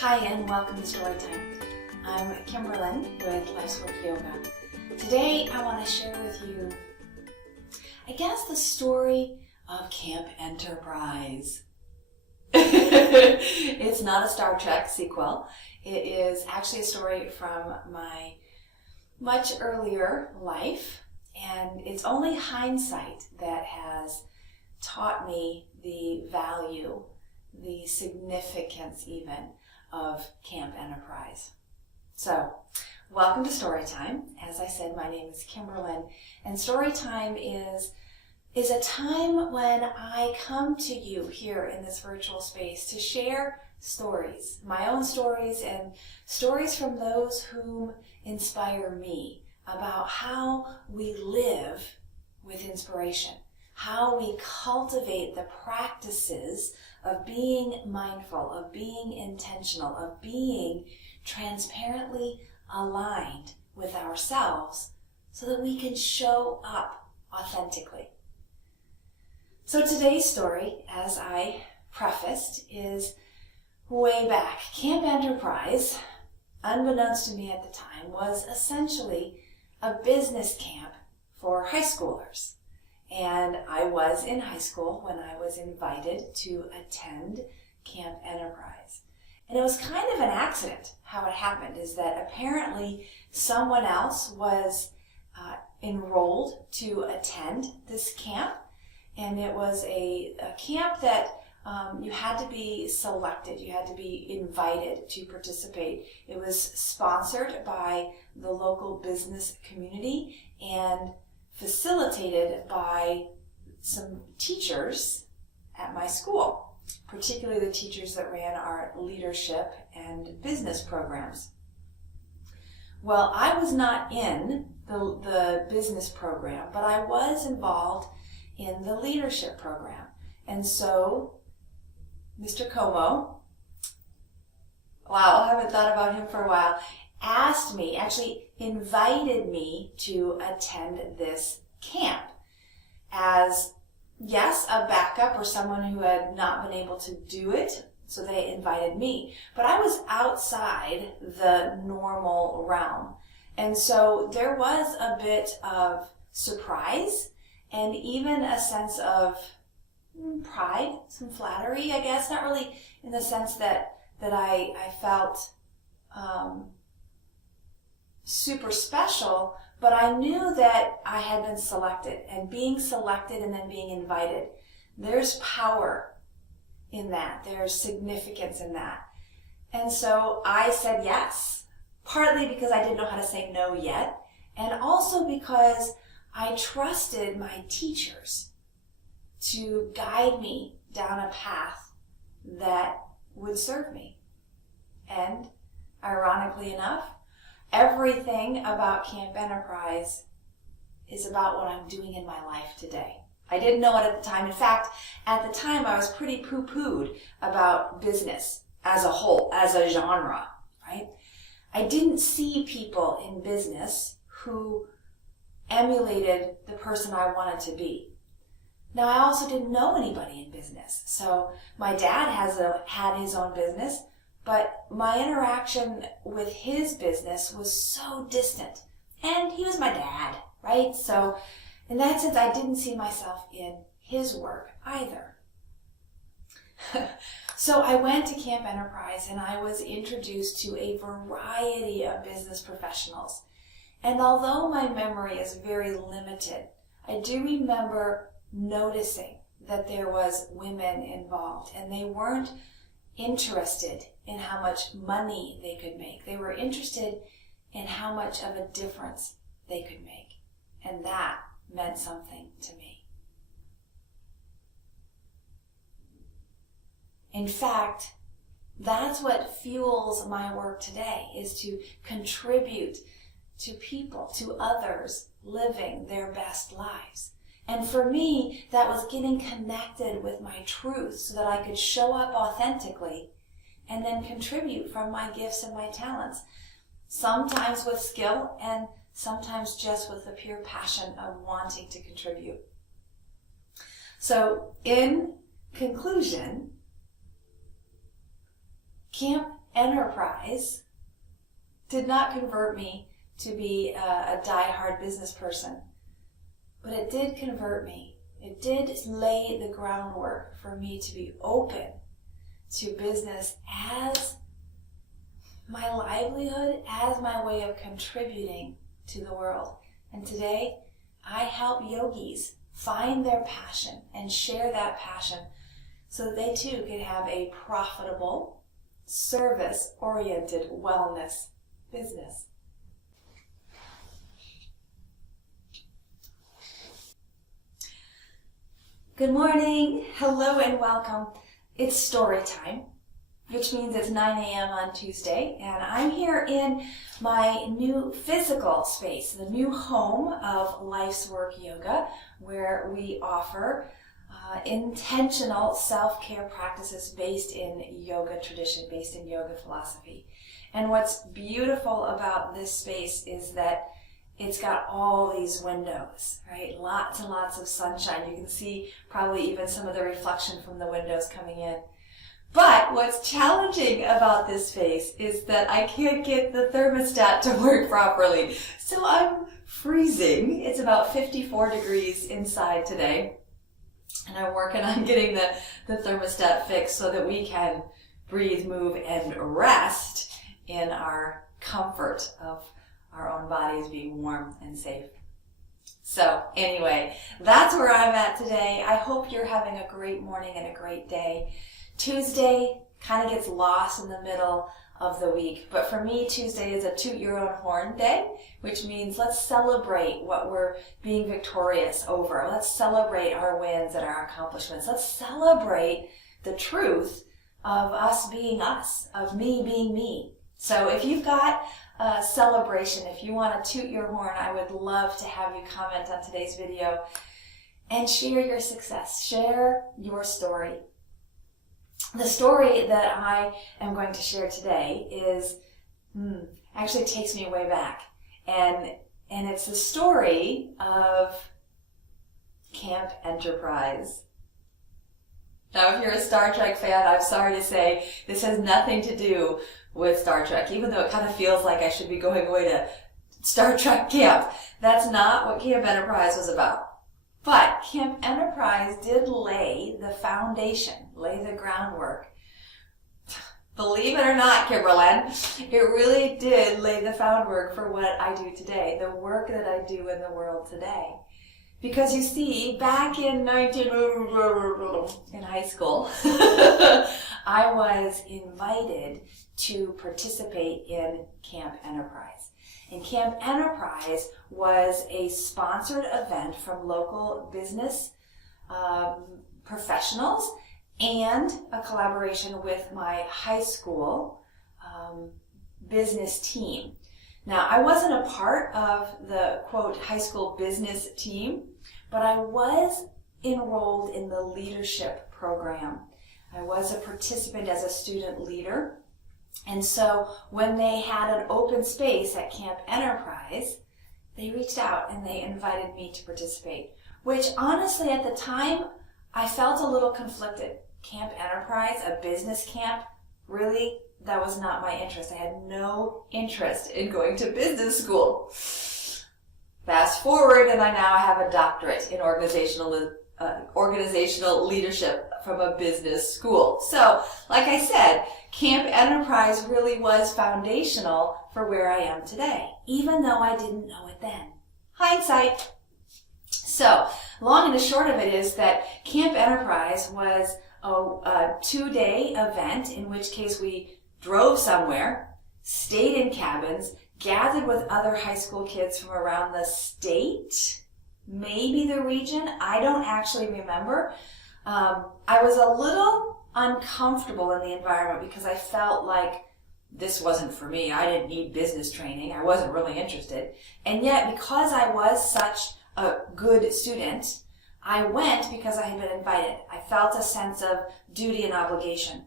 Hi and welcome to Storytime. I'm Kimberlyn with Life's Work Yoga. Today I want to share with you, the story of Camp Enterprise. It's not a Star Trek sequel. It is actually a story from my much earlier life, and it's only hindsight that has taught me the value, the significance even, of Camp Enterprise. So, welcome to Storytime. As I said, my name is Kimberlyn, and Storytime is a time when I come to you here in this virtual space to share stories, my own stories and stories from those whom inspire me about how we live with inspiration, how we cultivate the practices of being mindful, of being intentional, of being transparently aligned with ourselves so that we can show up authentically. So today's story, as I prefaced, is way back. Camp Enterprise, unbeknownst to me at the time, was essentially a business camp for high schoolers. And I was in high school when I was invited to attend Camp Enterprise. And it was kind of an accident how it happened, is that apparently someone else was enrolled to attend this camp. And it was a camp that you had to be selected, you had to be invited to participate. It was sponsored by the local business community and facilitated by some teachers at my school, particularly the teachers that ran our leadership and business programs. Well, I was not in the business program, but I was involved in the leadership program. And so Mr. Como, wow, I haven't thought about him for a while, asked me, actually invited me to attend this camp as, yes, a backup or someone who had not been able to do it, so they invited me. But I was outside the normal realm. And so there was a bit of surprise and even a sense of pride, some flattery, I guess, not really in the sense that I felt super special, but I knew that I had been selected, and being selected and then being invited, there's power in that, there's significance in that. And so I said yes, partly because I didn't know how to say no yet, and also because I trusted my teachers to guide me down a path that would serve me. And ironically enough, everything about Camp Enterprise is about what I'm doing in my life today. I didn't know it at the time. In fact, at the time I was pretty poo-pooed about business as a whole, as a genre, right? I didn't see people in business who emulated the person I wanted to be. Now, I also didn't know anybody in business. So my dad had his own business, but my interaction with his business was so distant. And he was my dad, right? So in that sense, I didn't see myself in his work either. So I went to Camp Enterprise and I was introduced to a variety of business professionals. And although my memory is very limited, I do remember noticing that there was women involved, and they weren't interested in how much money they could make. They were interested in how much of a difference they could make. And that meant something to me. In fact, that's what fuels my work today, is to contribute to people, to others living their best lives. And for me, that was getting connected with my truth so that I could show up authentically and then contribute from my gifts and my talents, sometimes with skill and sometimes just with the pure passion of wanting to contribute. So in conclusion, Camp Enterprise did not convert me to be a die-hard business person, but it did convert me. It did lay the groundwork for me to be open to business as my livelihood, as my way of contributing to the world. And today, I help yogis find their passion and share that passion so that they too can have a profitable, service-oriented wellness business. Good morning, hello and welcome. It's story time, which means it's 9 a.m. on Tuesday, and I'm here in my new physical space, the new home of Life's Work Yoga, where we offer intentional self-care practices based in yoga tradition, based in yoga philosophy. And what's beautiful about this space is that it's got all these windows, right? Lots and lots of sunshine. You can see probably even some of the reflection from the windows coming in. But what's challenging about this space is that I can't get the thermostat to work properly. So I'm freezing. It's about 54 degrees inside today. And I'm working on getting the thermostat fixed so that we can breathe, move, and rest in our comfort of our own bodies being warm and safe. So anyway, that's where I'm at today. I hope you're having a great morning and a great day. Tuesday kind of gets lost in the middle of the week, but for me, Tuesday is a toot your own horn day, which means let's celebrate what we're being victorious over. Let's celebrate our wins and our accomplishments. Let's celebrate the truth of us being us, of me being me. So if you've got a celebration, if you want to toot your horn, I would love to have you comment on today's video and share your success, share your story. The story that I am going to share today is, actually takes me way back. And it's the story of Camp Enterprise. Now, if you're a Star Trek fan, I'm sorry to say this has nothing to do with Star Trek, even though it kind of feels like I should be going away to Star Trek camp. That's not what Camp Enterprise was about. But Camp Enterprise did lay the foundation, lay the groundwork. Believe it or not, Kimberlyn, it really did lay the groundwork for what I do today, the work that I do in the world today. Because you see, back in high school, I was invited to participate in Camp Enterprise. And Camp Enterprise was a sponsored event from local business professionals and a collaboration with my high school business team. Now, I wasn't a part of the, quote, high school business team, but I was enrolled in the leadership program. I was a participant as a student leader. And so when they had an open space at Camp Enterprise, they reached out and they invited me to participate, which honestly at the time, I felt a little conflicted. Camp Enterprise, a business camp, really? That was not my interest. I had no interest in going to business school. Fast forward, and I now have a doctorate in organizational leadership from a business school. So, like I said, Camp Enterprise really was foundational for where I am today, even though I didn't know it then. Hindsight. So, long and the short of it is that Camp Enterprise was a 2-day event, in which case we drove somewhere, stayed in cabins, gathered with other high school kids from around the state, maybe the region. I don't actually remember. I was a little uncomfortable in the environment because I felt like this wasn't for me. I didn't need business training. I wasn't really interested. And yet, because I was such a good student, I went because I had been invited. I felt a sense of duty and obligation.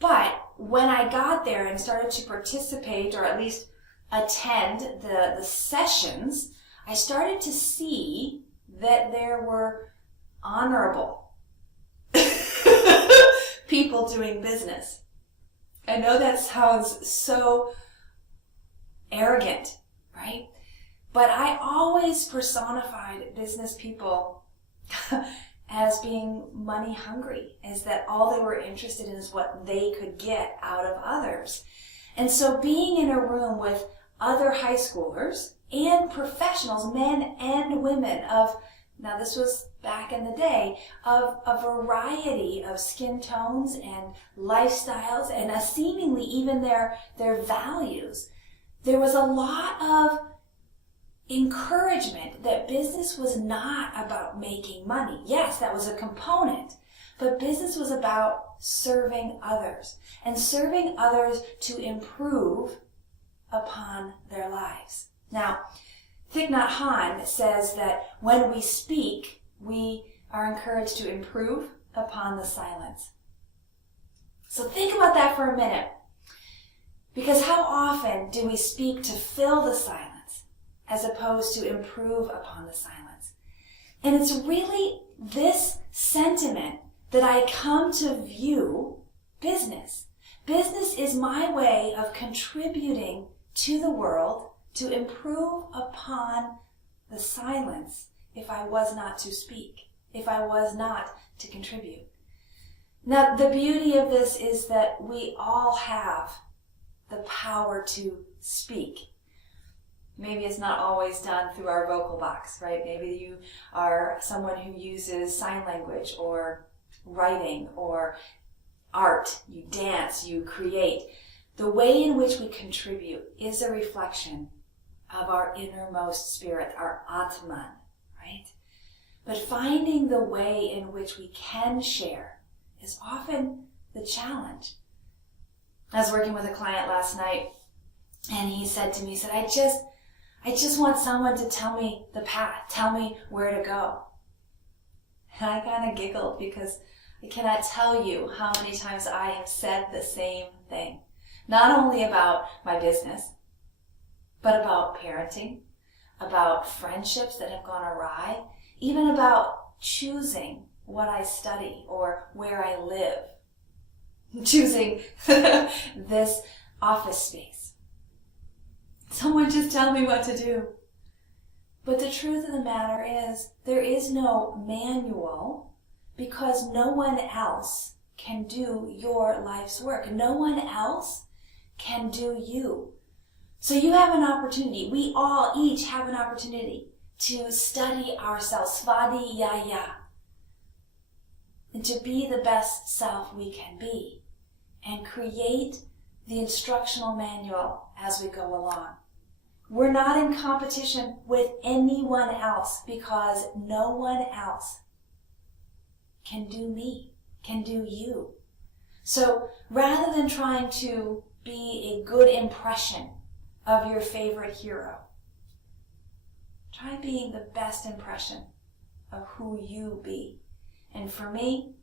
But when I got there and started to participate, or at least attend the sessions, I started to see that there were honorable people doing business. I know that sounds so arrogant, right? But I always personified business people as being money hungry, is that all they were interested in is what they could get out of others. And so being in a room with other high schoolers and professionals, men and women of, now this was back in the day, of a variety of skin tones and lifestyles and seemingly even their values, there was a lot of encouragement that business was not about making money. Yes, that was a component, but business was about serving others and serving others to improve upon their lives. Now, Thich Nhat Hanh says that when we speak, we are encouraged to improve upon the silence. So think about that for a minute, because how often do we speak to fill the silence as opposed to improve upon the silence? And it's really this sentiment that I come to view business. Business is my way of contributing to the world to improve upon the silence if I was not to speak, if I was not to contribute. Now, the beauty of this is that we all have the power to speak. Maybe it's not always done through our vocal box, right? Maybe you are someone who uses sign language or writing or art. You dance, you create. The way in which we contribute is a reflection of our innermost spirit, our Atman, right? But finding the way in which we can share is often the challenge. I was working with a client last night, and he said to me, he said, I just want someone to tell me the path, tell me where to go. And I kind of giggled because I cannot tell you how many times I have said the same thing. Not only about my business, but about parenting, about friendships that have gone awry, even about choosing what I study or where I live, choosing this office space. Someone just tell me what to do. But the truth of the matter is, there is no manual, because no one else can do your life's work. No one else can do you. So you have an opportunity. We all each have an opportunity to study ourselves, svadhyaya, and to be the best self we can be, and create the instructional manual as we go along. We're not in competition with anyone else, because no one else can do me, can do you. So rather than trying to be a good impression of your favorite hero, try being the best impression of who you be. And for me,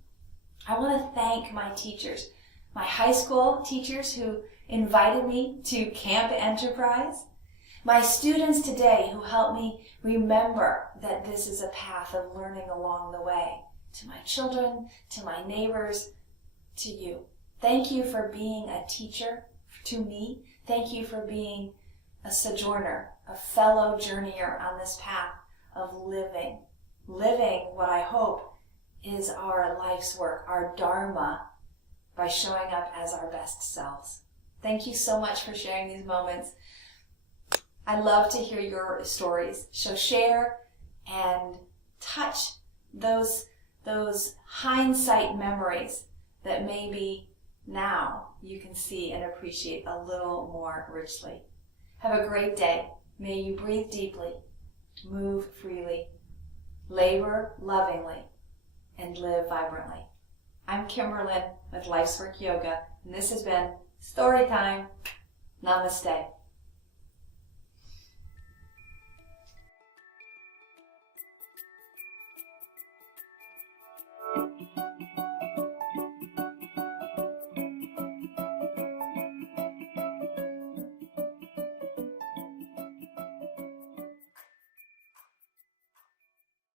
I want to thank my teachers, my high school teachers who invited me to Camp Enterprise, my students today who help me remember that this is a path of learning along the way, to my children, to my neighbors, to you. Thank you for being a teacher to me. Thank you for being a sojourner, a fellow journeyer on this path of living what I hope is our life's work, our dharma, by showing up as our best selves. Thank you so much for sharing these moments. I love to hear your stories. So share and touch those hindsight memories that maybe now you can see and appreciate a little more richly. Have a great day. May you breathe deeply, move freely, labor lovingly, and live vibrantly. I'm Kimberlyn with Life's Work Yoga, and this has been Story Time. Namaste.